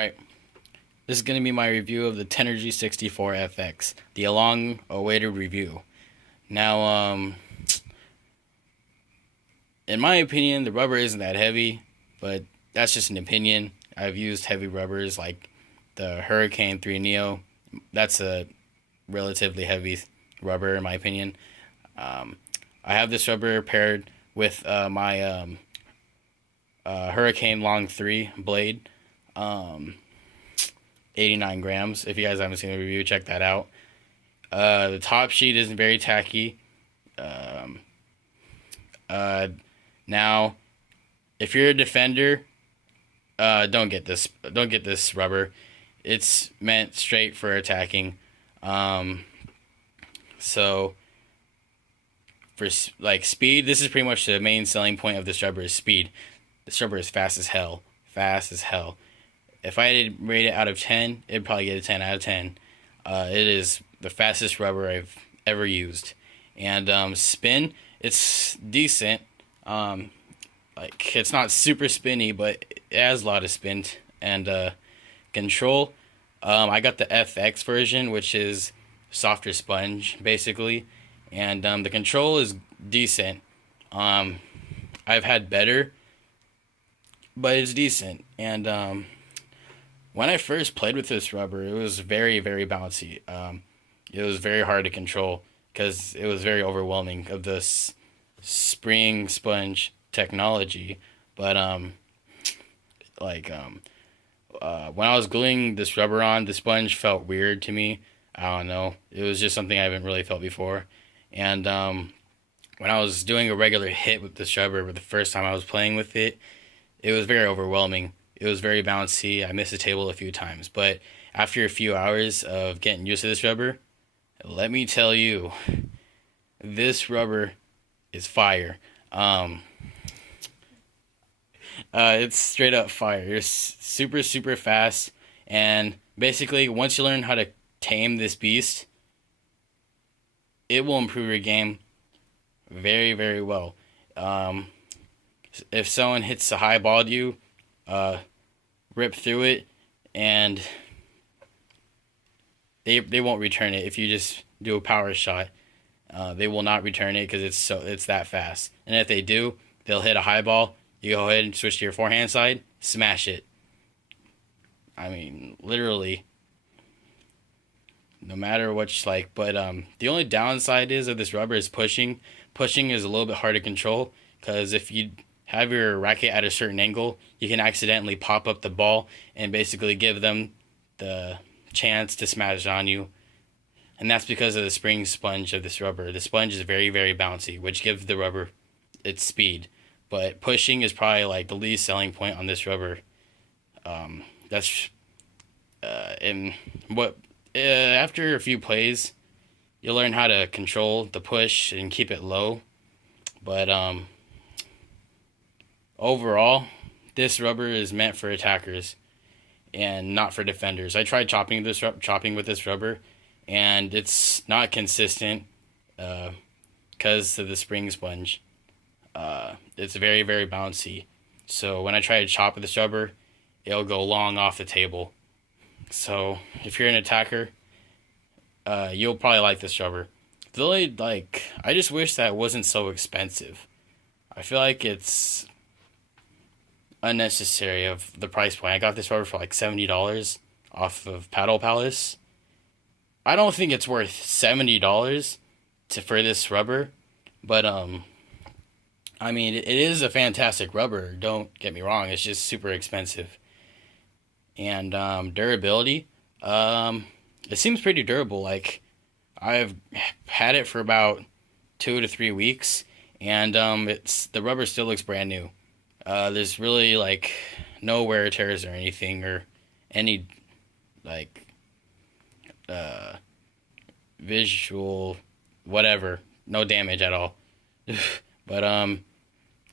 Alright, this is going to be my review of the Tenergy 64 FX, the long-awaited review. Now, in my opinion, the rubber isn't that heavy, but that's just an opinion. I've used heavy rubbers like the Hurricane 3 Neo. That's a relatively heavy rubber in my opinion. I have this rubber paired with my Hurricane Long 3 blade. 89 grams. If you guys haven't seen the review, check that out. The top sheet isn't very tacky. Now, if you're a defender, don't get this. Don't get this rubber. It's meant straight for attacking. So for like speed, this is pretty much the main selling point of this rubber is speed. This rubber is fast as hell. Fast as hell. If I had to rate it out of 10, it'd probably get a 10 out of 10. It is the fastest rubber I've ever used. And spin, it's decent. Like it's not super spinny, but it has a lot of spin. And control, I got the FX version, which is softer sponge basically. And the control is decent. I've had better, but it's decent. And when I first played with this rubber, it was very, very bouncy. It was very hard to control because it was very overwhelming of this spring sponge technology. But when I was gluing this rubber on, the sponge felt weird to me. I don't know. It was just something I haven't really felt before. And when I was doing a regular hit with this rubber, for the first time I was playing with it, it was very overwhelming. It was very bouncy. I missed the table a few times. But after a few hours of getting used to this rubber, let me tell you, this rubber is fire. It's straight up fire. It's super, super fast. And basically, once you learn how to tame this beast, it will improve your game very, very well. If someone hits a high ball to you, rip through it, and they won't return it. If you just do a power shot, they will not return it because it's that fast. And if they do, they'll hit a high ball. You go ahead and switch to your forehand side, smash it. I mean, literally, no matter what you like. But the only downside of this rubber is pushing. Pushing is a little bit hard to control because if you have your racket at a certain angle, you can accidentally pop up the ball and basically give them the chance to smash on you. And that's because of the spring sponge of this rubber. The sponge is very, very bouncy, which gives the rubber its speed. But pushing is probably like the least selling point on this rubber. After a few plays, you'll learn how to control the push and keep it low. But overall, this rubber is meant for attackers and not for defenders. I tried chopping with this rubber, and it's not consistent because of the spring sponge. It's very, very bouncy. So when I try to chop with this rubber, it'll go long off the table. So if you're an attacker, you'll probably like this rubber. I just wish that it wasn't so expensive. I feel like it's unnecessary of the price point. I got this rubber for like $70 off of Paddle Palace. I don't think it's worth $70 for this rubber, but I mean it is a fantastic rubber. Don't get me wrong. It's just super expensive. And durability, it seems pretty durable. Like I've had it for about 2 to 3 weeks, and the rubber still looks brand new. There's really like no wear tears or anything or any like visual whatever, no damage at all. But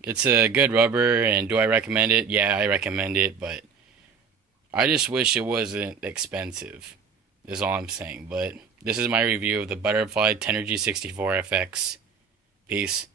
it's a good rubber, and do I recommend it? Yeah, I recommend it, but I just wish it wasn't expensive is all I'm saying. But this is my review of the Butterfly Tenergy 64 FX. Peace.